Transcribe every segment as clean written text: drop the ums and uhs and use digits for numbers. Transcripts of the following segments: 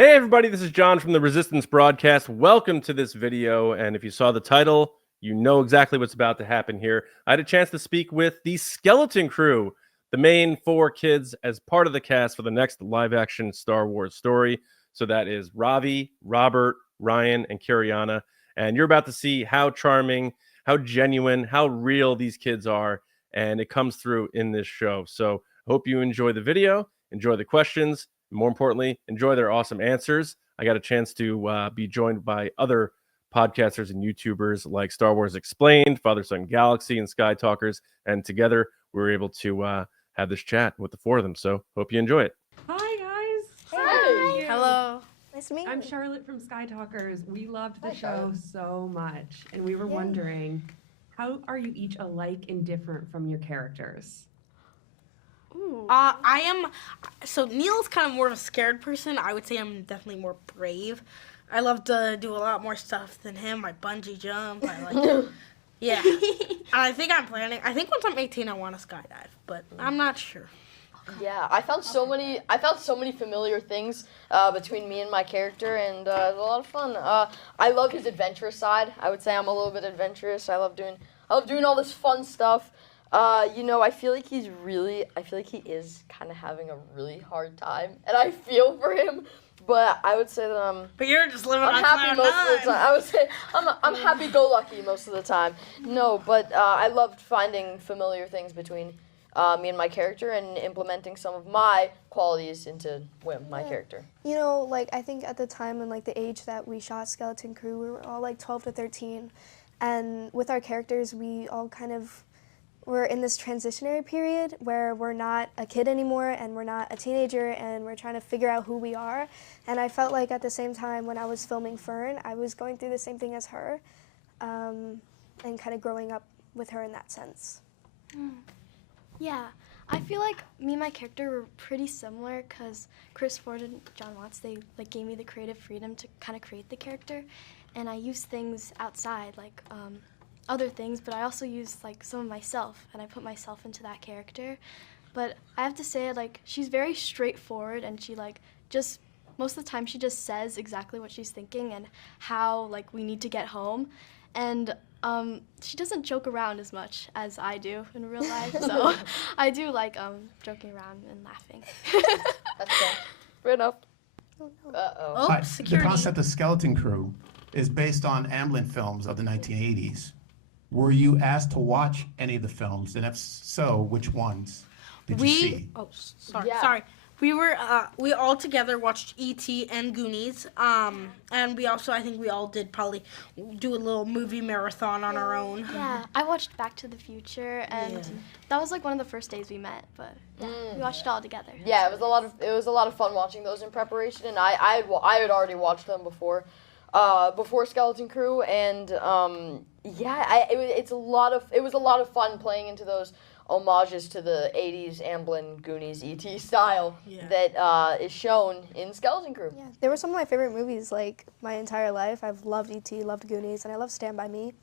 Hey everybody, this is John from the Resistance Broadcast. Welcome to this video, and if you saw the title, you know exactly what's about to happen here. I had a chance to speak with the Skeleton Crew, the main four kids as part of the cast for the next live-action Star Wars story. So that is Ravi, Robert, Ryan, and Kyriana. And you're about to see how charming, how genuine, how real these kids are, and it comes through in this show. So I hope you enjoy the video, enjoy the questions, more importantly, enjoy their awesome answers. I got a chance to be joined by other podcasters and YouTubers like Star Wars Explained, Father Son Galaxy, and Skytalkers, and together we were able to have this chat with the four of them. So hope you enjoy it. Hi guys. Hi. Hello. Nice to meet you. I'm Charlotte from Skytalkers. We loved the show so much, and we were wondering, how are you each alike and different from your characters? So Neel's kind of more of a scared person. I would say I'm definitely more brave. I love to do a lot more stuff than him. I bungee jump. I like, yeah. And I think once I'm 18, I want to skydive, but I'm not sure. Yeah, I found so many familiar things between me and my character, and it was a lot of fun. I love his adventurous side. I would say I'm a little bit adventurous. I love doing all this fun stuff. I feel like he is kind of having a really hard time, and I feel for him. But I would say that But you're just living on happy cloud most of the nine. time. I would say I'm happy-go-lucky most of the time. No, but I loved finding familiar things between me and my character and implementing some of my qualities into my character. You know, like, I think at the time and, like, the age that we shot Skeleton Crew, we were all, like, 12 to 13. And with our characters, we all kind of were in this transitionary period where we're not a kid anymore and we're not a teenager and we're trying to figure out who we are. And I felt like at the same time when I was filming Fern, I was going through the same thing as her and kind of growing up with her in that sense. Yeah, I feel like me and my character were pretty similar because Chris Ford and John Watts, they gave me the creative freedom to kind of create the character, and I used things outside, like other things, but I also used like some of myself, and I put myself into that character. But I have to say, like, she's very straightforward, and she just most of the time she just says exactly what she's thinking and how we need to get home, and she doesn't joke around as much as I do in real life, so I do like joking around and laughing. That's fair. Fair enough. Oh, Hi. security. The concept of Skeleton Crew is based on Amblin films of the 1980s. Were you asked to watch any of the films, and if so, which ones did you see? Oh, sorry, Yeah. sorry. We all together watched E.T. and Goonies, and we also, I think we all did probably do a little movie marathon on our own. Yeah, I watched Back to the Future, and that was like one of the first days we met, but yeah, we watched it all together. Yeah, it was a lot of fun watching those in preparation, and I had already watched them before Skeleton Crew, and it was a lot of fun playing into those homages to the 80s Amblin Goonies E.T. style that is shown in Skeleton Crew. Yeah, they were some of my favorite movies, like, my entire life. I've loved E.T., loved Goonies, and I love Stand By Me.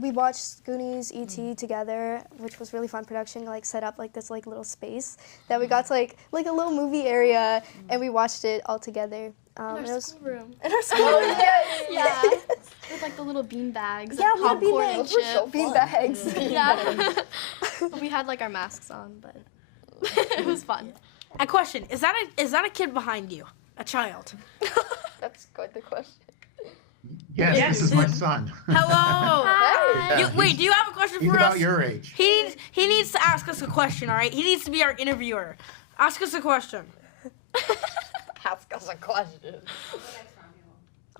We watched Goonies, E.T. together, which was really fun production, set up this little space that we got to a little movie area, and we watched it all together. In our schoolroom. In our schoolroom. Yeah. With the little bean bags. Yeah, and we had bean popcorn bags. and Those were so chips. Bean fun. bags. Yeah. We had our masks on, but it was fun. A question: Is that a kid behind you? A child? That's quite the question. Yes, this is my son. Hello. Hi. Yeah, Wait, do you have a question He's for us? about your age. He needs to ask us a question. All right. He needs to be our interviewer. Ask us a question. Ask us a question.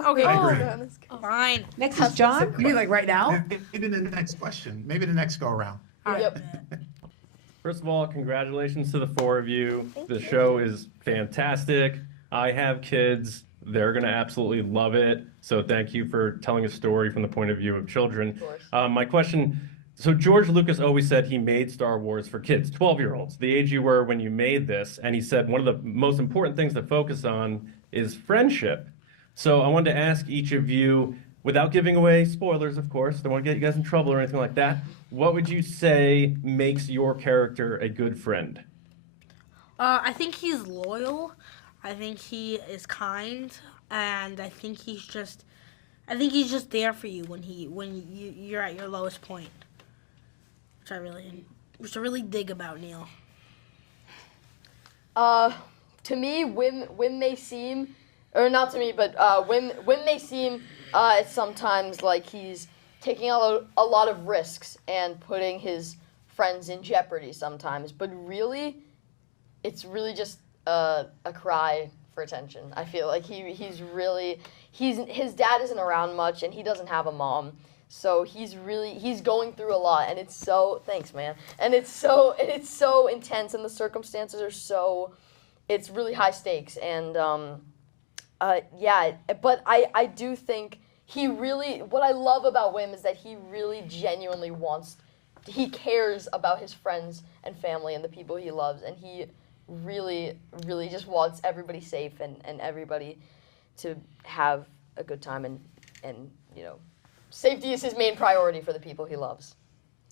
Okay. I agree. Fine. Next is John. You mean right now? Maybe the next question. Maybe the next go around. Yep. First of all, congratulations to the four of you. The show is fantastic. I have kids. They're going to absolutely love it. So thank you for telling a story from the point of view of children. Of course. My question, so George Lucas always said he made Star Wars for kids, 12-year-olds, the age you were when you made this. And he said one of the most important things to focus on is friendship. So I wanted to ask each of you, without giving away spoilers, of course, don't want to get you guys in trouble or anything like that, what would you say makes your character a good friend? I think he's loyal. I think he is kind, and I think he's just there for you when you're at your lowest point, which I really dig about Neel. To me, Wim may seem, or not to me, but Wim may seem sometimes like he's taking a lot of risks and putting his friends in jeopardy sometimes, but really, it's really just a cry for attention. I feel like his dad isn't around much, and he doesn't have a mom, so he's going through a lot, and it's so, thanks man, and it's so intense, and the circumstances are so, it's really high stakes, and yeah, but I do think what I love about Wim is that he really genuinely he cares about his friends and family and the people he loves, and he really, really just wants everybody safe and everybody to have a good time, and you know, safety is his main priority for the people he loves.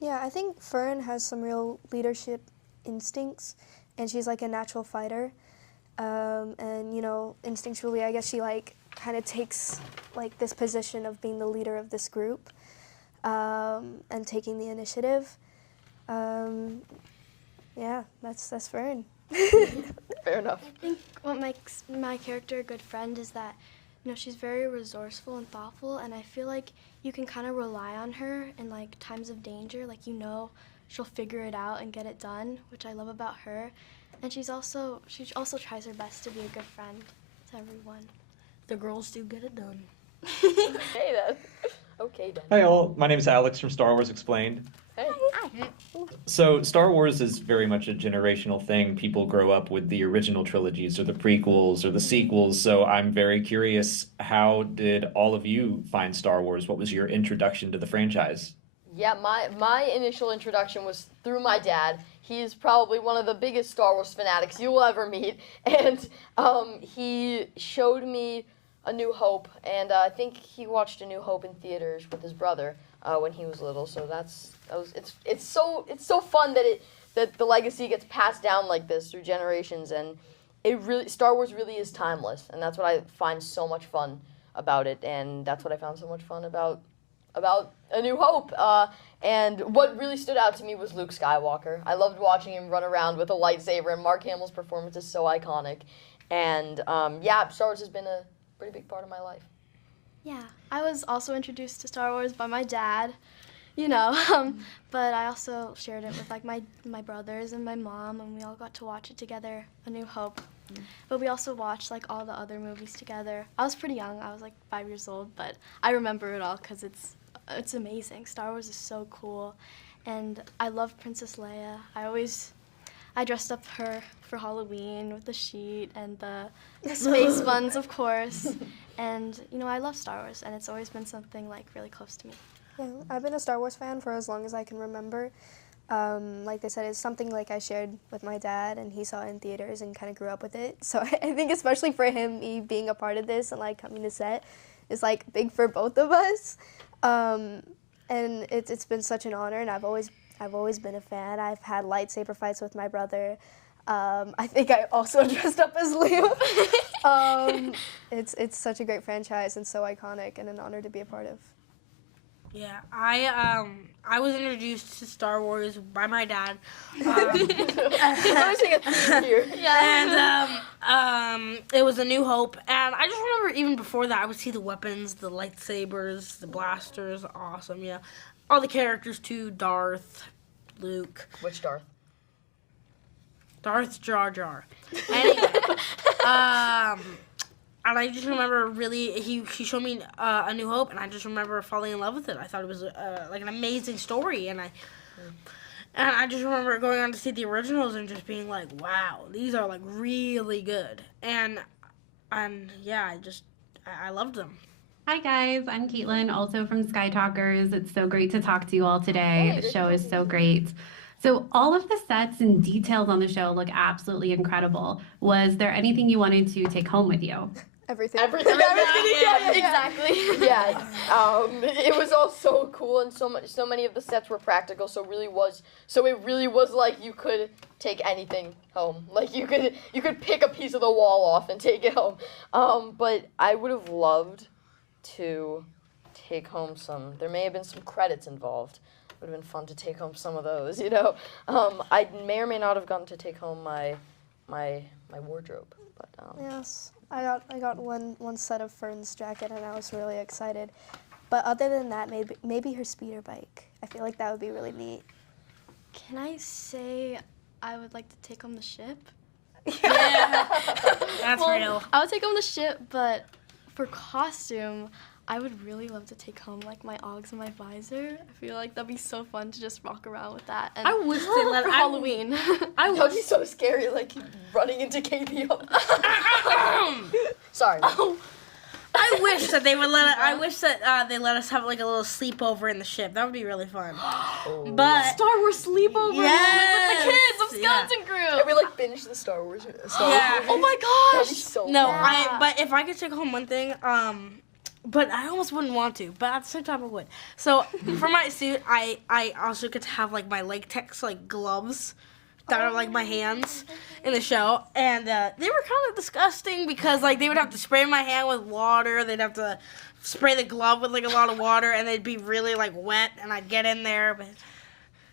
Yeah, I think Fern has some real leadership instincts, and she's like a natural fighter. And you know, instinctually, I guess she like kind of takes like this position of being the leader of this group, and taking the initiative. Yeah, that's Fern. Fair enough. I think what makes my character a good friend is that, you know, she's very resourceful and thoughtful, and I feel like you can kind of rely on her in like times of danger. Like, you know, she'll figure it out and get it done, which I love about her. And she also tries her best to be a good friend to everyone. The girls do get it done. Okay then. Okay then. Hi all, my name is Alex from Star Wars Explained. Hey. So Star Wars is very much a generational thing. People grow up with the original trilogies or the prequels or the sequels, so I'm very curious, how did all of you find Star Wars? What was your introduction to the franchise? Yeah, my initial introduction was through my dad. He's probably one of the biggest Star Wars fanatics you will ever meet, and he showed me A New Hope, and I think he watched A New Hope in theaters with his brother when he was little. So it's so fun that the legacy gets passed down like this through generations, and Star Wars really is timeless, and that's what I find so much fun about it, and that's what I found so much fun about A New Hope. And what really stood out to me was Luke Skywalker. I loved watching him run around with a lightsaber, and Mark Hamill's performance is so iconic. And yeah, Star Wars has been a pretty big part of my life. Yeah, I was also introduced to Star Wars by my dad, you know, but I also shared it with like my brothers and my mom, and we all got to watch it together, A New Hope. But we also watched like all the other movies together. I was pretty young, I was like 5 years old, but I remember it all because it's amazing. Star Wars is so cool, and I love Princess Leia. I dressed up her for Halloween with the sheet and the space buns, of course. And, you know, I love Star Wars, and it's always been something, like, really close to me. Yeah, I've been a Star Wars fan for as long as I can remember. Like they said, it's something, like, I shared with my dad, and he saw it in theaters and kind of grew up with it. So I think especially for him, me being a part of this and, like, coming to set is, like, big for both of us. And it's been such an honor, and I've always been a fan. I've had lightsaber fights with my brother. I think I also dressed up as Leo. It's such a great franchise and so iconic, and an honor to be a part of. Yeah, I was introduced to Star Wars by my dad. And it was A New Hope, and I just remember even before that I would see the weapons, the lightsabers, the blasters, awesome, yeah. All the characters too, Darth, Luke. Which Darth? Darth Jar Jar. Anyway, and I just remember really, he showed me A New Hope, and I just remember falling in love with it. I thought it was like an amazing story, and I just remember going on to see the originals and just being like, wow, these are like really good. And yeah, I loved them. Hi guys, I'm Caitlin, also from Skytalkers. It's so great to talk to you all today. The show is so great. So all of the sets and details on the show look absolutely incredible. Was there anything you wanted to take home with you? Everything. Everything. Yeah, Exactly. Yeah. It was all so cool, and so many of the sets were practical. So it really was like you could take anything home. Like you could pick a piece of the wall off and take it home. But I would have loved to take home some. There may have been some credits involved. Would have been fun to take home some of those, you know. I may or may not have gotten to take home my wardrobe, but Yes, I got one set of Fern's jacket, and I was really excited. But other than that, maybe her speeder bike. I feel like that would be really neat. Can I say I would like to take home the ship? Yeah. That's real. I would take home the ship, but for costume, I would really love to take home like my Oggs and my visor. I feel like that'd be so fun to just walk around with that. And I wish they let for Halloween. I that would be wish. so scary, like running into KBO. Sorry. I wish that they would let. I wish that they let us have like a little sleepover in the ship. That would be really fun. But Star Wars sleepover with the kids of Skeleton Crew. And we like binge the Star Wars. Yeah. Movies. Oh my That'd be gosh. so no, fun. but if I could take home one thing, but I almost wouldn't want to. But at the same time, I would. So for my suit, I also get to have like my latex like gloves that are like my hands in the show, and they were kind of disgusting because like they would have to spray my hand with water, they'd have to spray the glove with like a lot of water, and they'd be really like wet, and I'd get in there. But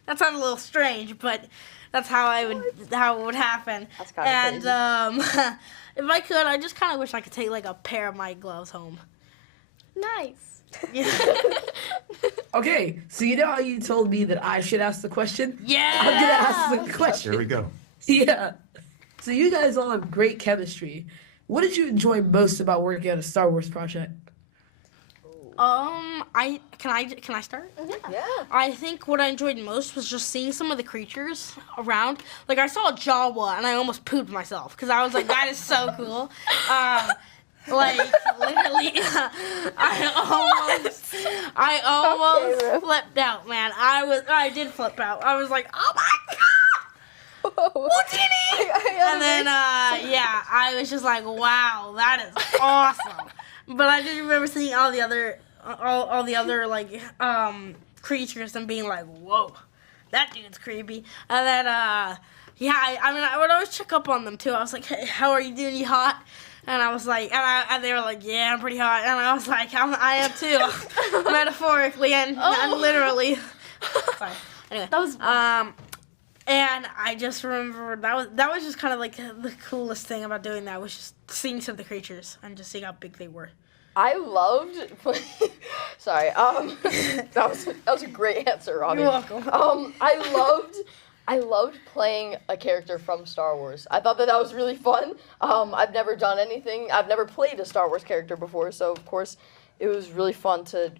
that sounded a little strange, but that's how it would happen. That's kind of crazy. If I could, I just kind of wish I could take like a pair of my gloves home. Nice. Yeah. Okay, so you know how you told me that I should ask the question? Yeah. I'm gonna ask the question. Here we go. Yeah. So you guys all have great chemistry. What did you enjoy most about working on a Star Wars project? Can I start? Yeah. I think what I enjoyed most was just seeing some of the creatures around. Like I saw Jawa and I almost pooped myself because I was like, that is so cool. Like literally, I almost flipped out, man. I did flip out. I was like, oh my god, Houdini! And then I was just like, wow, that is awesome. But I did remember seeing all the other like creatures and being like, whoa, that dude's creepy. And then I would always check up on them too. I was like, hey, how are you doing? You hot? And I was like, and they were like, yeah, I'm pretty hot. And I was like, I am too, metaphorically and literally. Sorry. Anyway, That was and I just remember that was just kind of like the coolest thing about doing that was just seeing some of the creatures and just seeing how big they were. I loved. Sorry. That was a great answer, Ravi. You're welcome. I loved playing a character from Star Wars. I thought that was really fun. I've never done anything. I've never played a Star Wars character before, so of course it was really fun to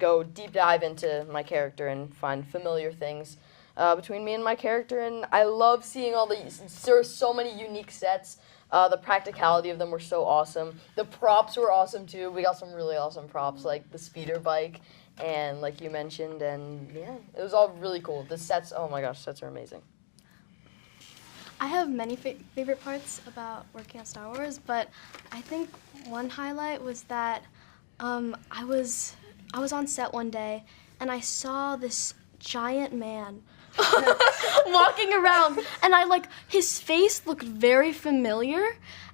go deep dive into my character and find familiar things between me and my character. And I love seeing all these. There were so many unique sets. The practicality of them were so awesome. The props were awesome too. We got some really awesome props, like the speeder bike. And like you mentioned, and yeah, it was all really cool. The sets, oh my gosh, sets are amazing. I have many favorite parts about working on Star Wars, but I think one highlight was that I was on set one day and I saw this giant man walking around, and his face looked very familiar,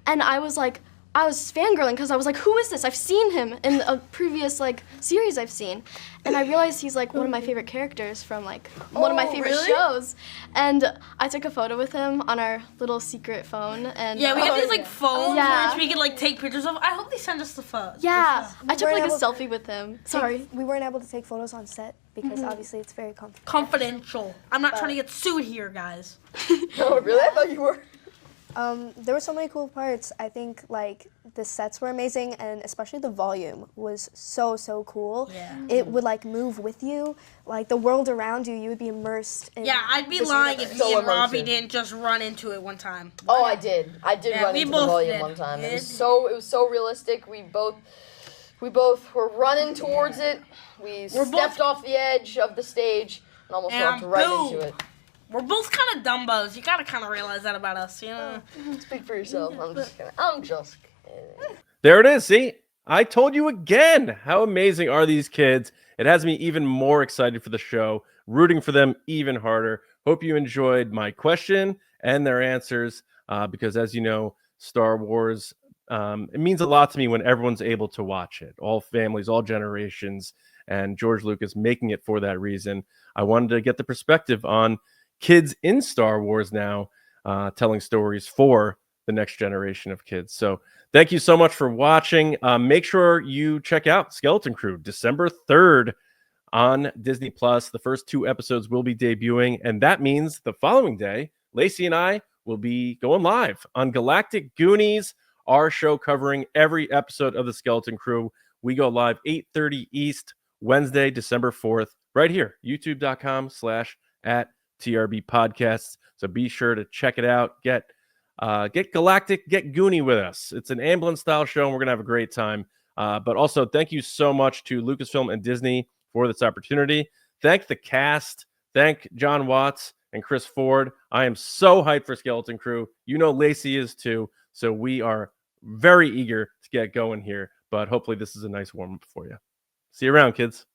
and I was fangirling because I was like, who is this? I've seen him in a previous series I've seen, and I realized he's one of my favorite characters from one of my favorite shows, and I took a photo with him on our little secret phone, and Yeah, we had these phones Yeah. which we could take pictures of. I hope they send us the photos. yeah, I took weren't a able to selfie with him. Sorry. We weren't able to take photos on set because obviously it's very comfortable. Confidential. I'm not trying to get sued here, guys. No, really? I thought you were. There were so many cool parts. I think the sets were amazing, and especially the volume was so cool. Yeah. It would move with you, the world around you. You would be immersed in. Yeah, I'd be this lying if So me and Robbie immersive. didn't just run into it one time. Oh, I did. I did Yeah, run we into the both volume did. one time. It It- was so realistic. We both were running towards it. We stepped off the edge of the stage and almost walked And right boom. into it. We're both kind of dumbos. You gotta kind of realize that about us, you know? Speak for yourself. I'm just kidding. There it is. See, I told you again. How amazing are these kids? It has me even more excited for the show, rooting for them even harder. Hope you enjoyed my question and their answers, because as you know, Star Wars, it means a lot to me when everyone's able to watch it. All families, all generations, and George Lucas making it for that reason. I wanted to get the perspective on kids in Star Wars now, telling stories for the next generation of kids. So thank you so much for watching. Make sure you check out Skeleton Crew December 3rd on Disney Plus. The first 2 episodes will be debuting, and that means the following day, Lacey and I will be going live on Galactic Goonies, our show covering every episode of the Skeleton Crew. We go live 8:30 East, Wednesday, December 4th, right here, youtube.com/@TRB Podcasts. So be sure to check it out. Get Galactic, get Goonie with us. It's an ambulance style show, and we're gonna have a great time. But also, thank you so much to Lucasfilm and Disney for this opportunity. Thank the cast. Thank John Watts and Chris Ford. I am so hyped for Skeleton Crew. You know Lacey is too. So we are very eager to get going here. But hopefully this is a nice warm-up for you. See you around, kids.